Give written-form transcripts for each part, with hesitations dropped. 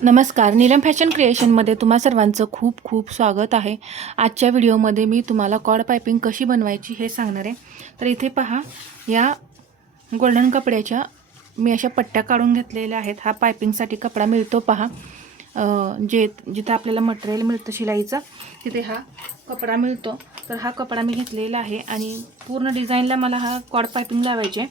नमस्कार, नीलम फॅशन क्रिएशनमध्ये तुम्हा सर्वांचं खूप खूप स्वागत आहे। आजच्या व्हिडिओमध्ये मी तुम्हाला कॉर्ड पायपिंग कशी बनवायची हे सांगणार आहे। तर इथे पहा, या गोल्डन कपड्याच्या मी अशा पट्ट्या काढून घेतलेल्या आहेत। हा पायपिंगसाठी कपडा मिळतो पहा, जिथे आपल्याला मटेरियल मिळतं शिलाईचं तिथे हा कपडा मिळतो। तर हा कपडा मी घेतलेला आहे आणि पूर्ण डिझाईनला मला हा कॉर्ड पायपिंग लावायचे।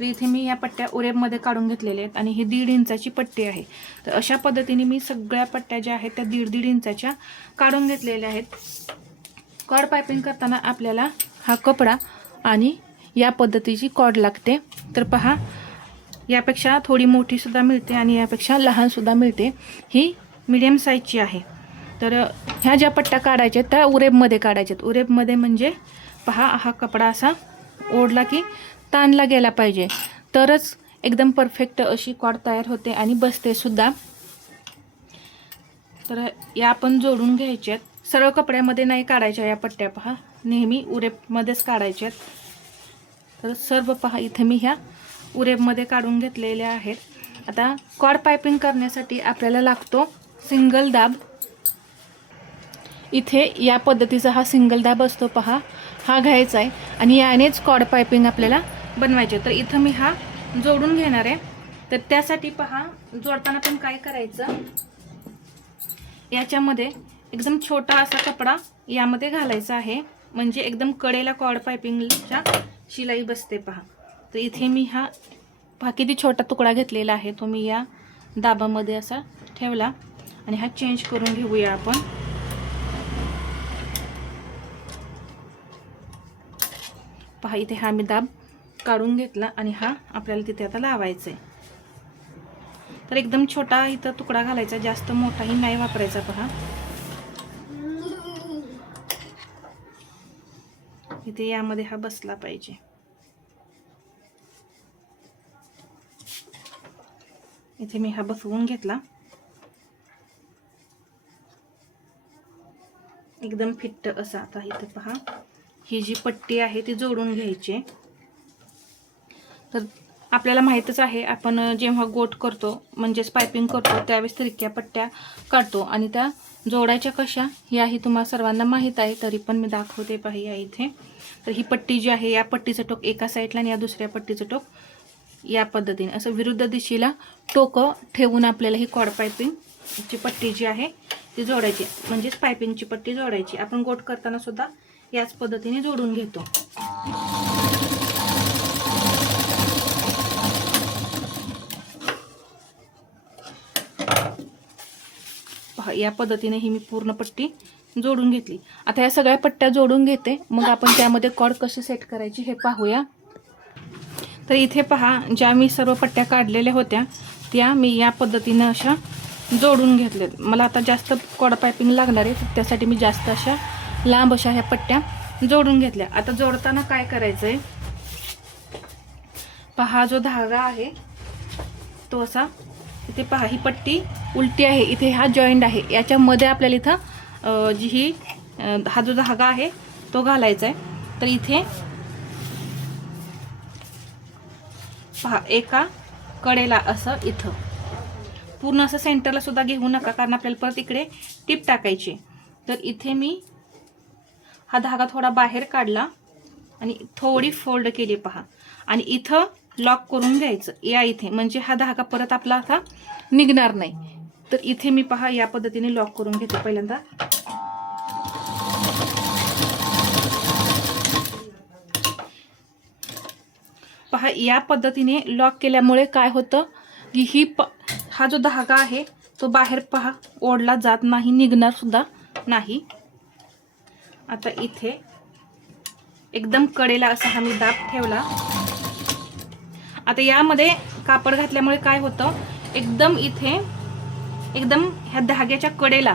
तर इथे मी या पट्ट्या उरेबमध्ये काढून घेतलेल्या आहेत आणि ही 1.5 इंचाची पट्टी आहे। तर अशा पद्धतीने मी सगळ्या पट्ट्या ज्या आहेत त्या 1.5 इंचाच्या काढून घेतलेल्या आहेत। कॉर्ड पायपिंग करताना आपल्याला हा कपडा आणि या पद्धतीची कॉर्ड लागते। तर पहा, यापेक्षा थोडी मोठी सुद्धा मिळते आणि यापेक्षा लहान सुद्धा मिळते। ही मीडियम साईजची आहे। तर ह्या ज्या पट्ट्या काढायच्या त्या उरेबमध्ये काढायच्यात। उरेबमध्ये म्हणजे पहा, हा कपडा असा ओढला की ताणला गेला पाहिजे, तरच एकदम परफेक्ट अशी कॉर्ड तयार होते आणि बसते सुद्धा। तर या आपण जोडून घ्यायच्यात। सरळ कपड्यामध्ये नाही काढायच्या या पट्ट्या, पहा नेहमी उरेबमध्येच काढायच्यात। तर सर्व पहा, इथे मी ह्या उरेबमध्ये काढून घेतलेल्या आहेत। आता कॉर्ड पायपिंग करण्यासाठी आपल्याला लागतो सिंगल दाब। इथे या पद्धतीचा हा सिंगल दाब असतो पहा, हा घ्यायचा आहे आणि यानेच कॉर्ड पायपिंग आपल्याला बनवायचे। तर इथं मी हा जोडून घेणार आहे। तर त्यासाठी पहा, जोडताना पण काय करायचं, याच्यामध्ये एकदम छोटा असा कपडा यामध्ये घालायचा आहे, म्हणजे एकदम कडेला कॉर्ड पायपिंगच्या शिलाई बसते पहा। तर इथे मी हा पहा किती छोटा तुकडा घेतलेला आहे, तो मी या दाबामध्ये असा ठेवला आणि हा चेंज करून घेऊया आपण। पहा, इथे हा मी दाब काढून घेतला आणि हा आपल्याला तिथे आता लावायचा आहे। तर एकदम छोटा इथं तुकडा घालायचा, जास्त मोठाही नाही वापरायचा पहा। इथे यामध्ये हा बसला पाहिजे। इथे मी हा बसवून घेतला, एकदम फिट्ट असा। आता इथे पहा, ही जी पट्टी आहे ती जोडून घ्यायची। तर आपल्याला माहीतच आहे, आपण जेव्हा गोट करतो म्हणजेच पायपिंग करतो त्यावेळेस तिरक्या पट्ट्या काढतो आणि त्या जोडायच्या कशा याही तुम्हा सर्वांना माहीत आहे, तरी पण मी दाखवते पहा या इथे। तर ही पट्टी जी आहे, या पट्टीचं टोक एका साईडला आणि या दुसऱ्या पट्टीचं टोक या पद्धतीने असं विरुद्ध दिशेला टोकं ठेवून आपल्याला ही कॉर्ड पायपिंगची पट्टी जी आहे ती जोडायची, म्हणजेच पायपिंगची पट्टी जोडायची। आपण गोट करताना सुद्धा याच पद्धतीने जोडून घेतो। पहा, या पद्धतीने ही मी पूर्ण पट्टी जोडून घेतली। आता या सगळ्या पट्ट्या जोडून घेते, मग आपण त्यामध्ये कॉर्ड कशी सेट करायची हे पाहूया। तर इथे पहा, ज्या मी सर्व पट्ट्या काढलेल्या होत्या त्या मी या पद्धतीने अशा जोडून घेतल्यात। मला आता जास्त कॉर्ड पायपिंग लागणार आहे, तर त्यासाठी मी जास्त अशा लांब अशा ह्या पट्ट्या जोडून घेतल्या। आता जोडताना काय करायचं आहे पहा, जो धागा आहे तो असा, इथे पहा ही पट्टी उलटी आहे, इथे हा जॉईंट आहे, याच्यामध्ये आपल्याला इथं हा जो धागा आहे तो घालायचा आहे। तर इथे पहा, एका कडेला असं इथं पूर्ण असं सेंटरला सुद्धा घेऊ नका, कारण आपल्याला परत इकडे टिप टाकायची। तर इथे मी हा धागा थोडा बाहेर काढला आणि थोडी फोल्ड केली पहा, आणि इथं लॉक करून घ्यायचं या इथे, म्हणजे हा धागा परत आपला आता निघणार नाही। तर इथे मी पहा या पद्धतीने लॉक करून घेते पहिल्यांदा। पहा, या पद्धतीने लॉक केल्यामुळे काय होतं की हा जो धागा आहे तो बाहेर पहा ओढला जात नाही, निघणार सुद्धा नाही। आता इथे एकदम कडेला असा हा मी दाब ठेवला। आता यामध्ये कापड घातल्यामुळे काय होतं, एकदम ह्या धाग्याच्या कडेला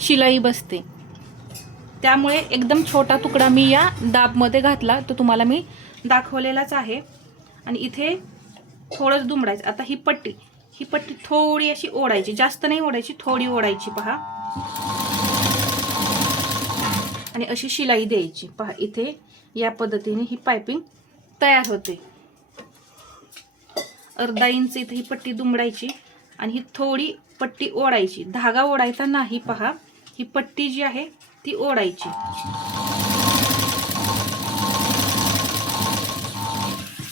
शिलाई बसते, त्यामुळे एकदम छोटा तुकडा मी या दाबमध्ये घातला, तो तुम्हाला मी दाखवलेलाच आहे। आणि इथे थोडंच दुमडायचं। आता ही पट्टी थोडी अशी ओढायची, जास्त नाही ओढायची, थोडी ओढायची पहा, आणि अशी शिलाई द्यायची पहा। इथे या पद्धतीने ही पायपिंग तयार होते। अर्धा इंच इथे ही पट्टी दुमडायची आणि ही थोडी पट्टी ओढायची, धागा ओढायचा नाही पहा. ही पट्टी जी आहे ती ओढायची.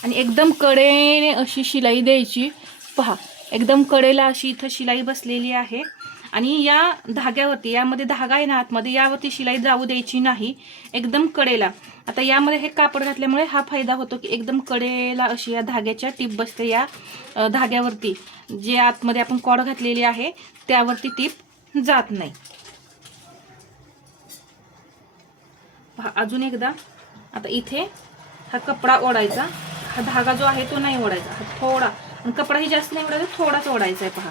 आणि एकदम कडेने अशी शिलाई द्यायची पहा. एकदम कडेला अशी इथं शिलाई बसलेली आहे. आणि या धाग्यावरती, यामध्ये धागा आहे ना आतमध्ये, यावरती शिलाई जाऊ द्यायची नाही, एकदम कडेला. आता यामध्ये हे कापड घातल्यामुळे हा फायदा होतो की एकदम कडेला अशी या धाग्याच्या टीप बसते. या धाग्यावरती जे आतमध्ये आपण कॉड घातलेली आहे त्यावरती टीप जात नाही. पहा अजून एकदा. आता इथे हा कपडा ओढायचा, हा धागा जो आहे तो नाही ओढायचा, हा थोडा, आणि कपडाही जास्त नाही ओढायचा, थोडाच ओढायचा आहे पहा.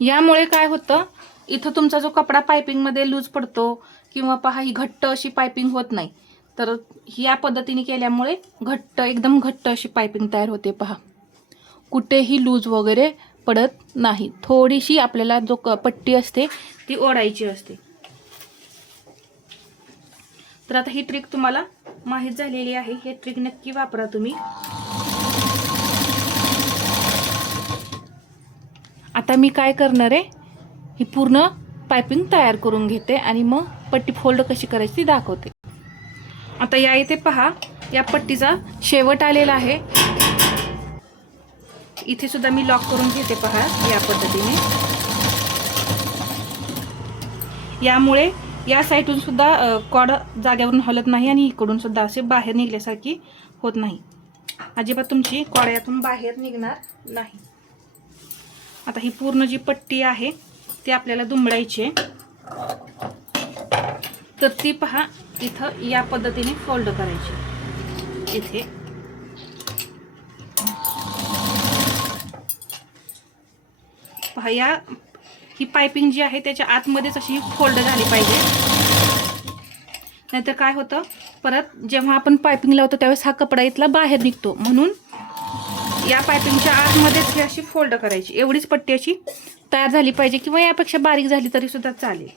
यामुळे काय होतं, इथं तुमचा जो कपडा पायपिंगमध्ये लूज पडतो किंवा पहा ही घट्ट अशी पायपिंग होत नाही. तर या पद्धतीने केल्यामुळे घट्ट, एकदम घट्ट अशी पायपिंग तयार होते पहा. कुठेही लूज वगैरे पडत नाही. थोडीशी आपल्याला जो पट्टी असते ती ओढायची असते. तर आता ही ट्रिक तुम्हाला माहीत झालेली आहे. हे ट्रिक नक्की वापरा तुम्ही. आता मी काय करणार आहे, ही पूर्ण पायपिंग तयार करून घेते आणि मग पट्टी फोल्ड कशी करायची ती दाखवते. आता या इथे पहा, या पट्टीचा शेवट आलेला आहे. इथे सुद्धा मी लॉक करून घेते पहा या पद्धतीने. यामुळे या साईडून सुद्धा कॉड जाग्यावरून हलत नाही आणि इकडून सुद्धा असे बाहेर निघल्यासारखी होत नाही. अजिबात तुमची कॉड यातून बाहेर निघणार नाही. आता ही पूर्ण जी पट्टी आहे ती आपल्याला दुमडायची आहे. तर ती पहा इथं या पद्धतीने फोल्ड करायची. इथे पहा, ही पायपिंग जी आहे त्याच्या आतमध्येच अशी फोल्ड झाली पाहिजे. नाहीतर काय होतं, परत जेव्हा आपण पायपिंग लावतो त्यावेळेस हा कपडा इथला बाहेर निघतो. म्हणून या पायपिंगच्या आतमध्येच ही अशी फोल्ड करायची. एवढीच पट्टी अशी तयार झाली पाहिजे, किंवा यापेक्षा बारीक झाली तरी सुद्धा चालेल.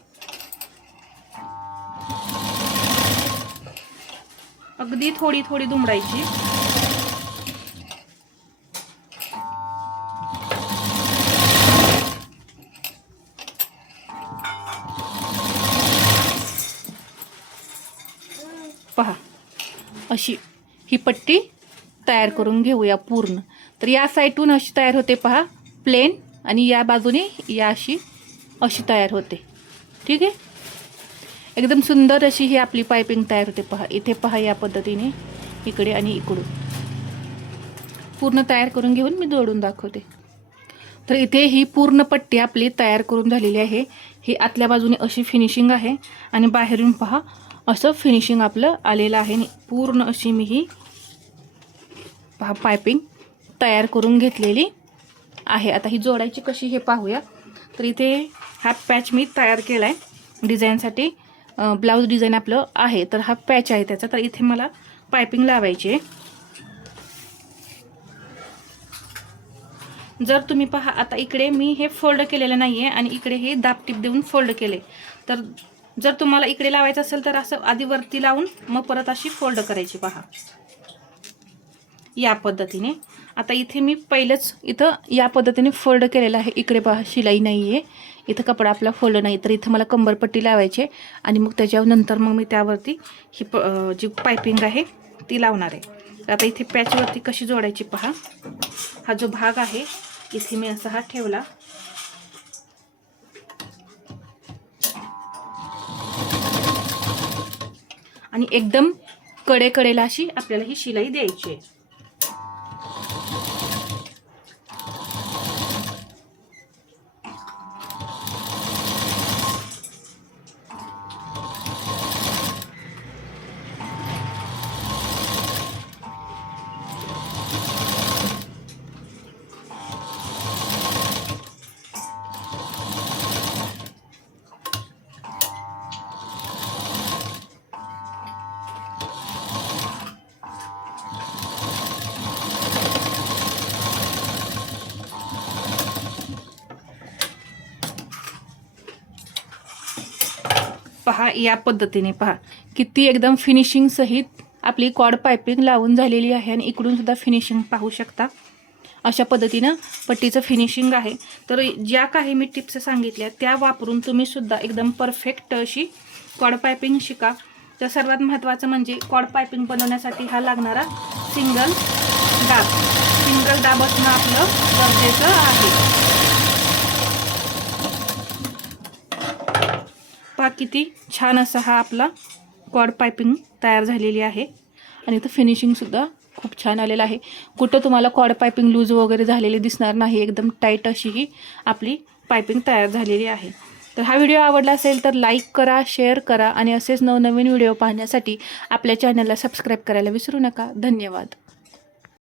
अगदी थोडी थोडी दुमडायची. पहा अशी ही पट्टी तयार करून घेऊया पूर्ण. तर या साईडून अशी तयार होते पहा प्लेन, आणि या बाजूने या अशी तयार होते. ठीक आहे, एकदम सुंदर अशी ही आपली पायपिंग तयार होते पहा. इथे पहा या पद्धतीने इकडे आणि इकडून पूर्ण तयार करून घेऊन मी जोडून दाखवते. तर इथे ही पूर्ण पट्टी आपली तयार करून झालेली आहे. ही आतल्या बाजूने अशी फिनिशिंग आहे आणि बाहेरून पहा असं फिनिशिंग आपलं आलेलं आहे. पूर्ण अशी मी ही पहा पायपिंग तयार करून घेतलेली आहे. आता ही जोडायची कशी हे पाहूया. तर इथे हा पॅच मी तयार केला आहे डिझाईनसाठी. ब्लाऊज डिझाईन आपलं आहे, तर हा पॅच आहे त्याचा. तर इथे मला पायपिंग लावायची आहे. जर तुम्ही पहा, आता इकडे मी हे फोल्ड केलेलं नाही आहे आणि इकडे हे दाबटीप देऊन फोल्ड केले. तर जर तुम्हाला इकडे लावायचं असेल तर असं आधी वरती लावून मग परत अशी फोल्ड करायची पहा या पद्धतीने. आता इथे मी पहिलेच इथं या पद्धतीने फोल्ड केलेलं आहे. इकडे पहा शिलाई नाही आहे, इथं कपडा आपला फोल्ड नाही. तर इथं मला कंबरपट्टी लावायची आणि मग त्याच्यानंतर मग मी त्यावरती ही जी पायपिंग आहे ती लावणार आहे. आता इथे पॅचवरती कशी जोडायची पहा. हा जो भाग आहे इथे मी असा हा ठेवला आणि एकदम कडेकडेला अशी आपल्याला ही शिलाई द्यायची आहे. पहा या पद्धतीने पहा किती एकदम फिनिशिंग सहित आपली कॉर्ड पायपिंग लावून झालेली आहे आणि इकडून सुद्धा फिनिशिंग पाहू शकता. अशा पद्धतीनं पट्टीचं फिनिशिंग आहे. तर ज्या काही मी टिप्स सांगितल्या त्या वापरून तुम्ही सुद्धा एकदम परफेक्ट अशी कॉर्ड पायपिंग शिका. तर सर्वात महत्त्वाचं म्हणजे कॉर्ड पायपिंग बनवण्यासाठी हा लागणारा सिंगल दाब असणं आपलं गरजेचं आहे. पहा किती छान असा हा आपला कॉर्ड पायपिंग तयार झालेली आहे आणि इथं फिनिशिंगसुद्धा खूप छान आलेलं आहे. कुठं तुम्हाला कॉर्ड पायपिंग लूज वगैरे झालेली दिसणार नाही. एकदम टाईट अशी ही आपली पायपिंग तयार झालेली आहे. तर हा व्हिडिओ आवडला असेल तर लाईक करा, शेअर करा आणि असेच नवनवीन व्हिडिओ पाहण्यासाठी आपल्या चॅनलला सबस्क्राईब करायला विसरू नका. धन्यवाद.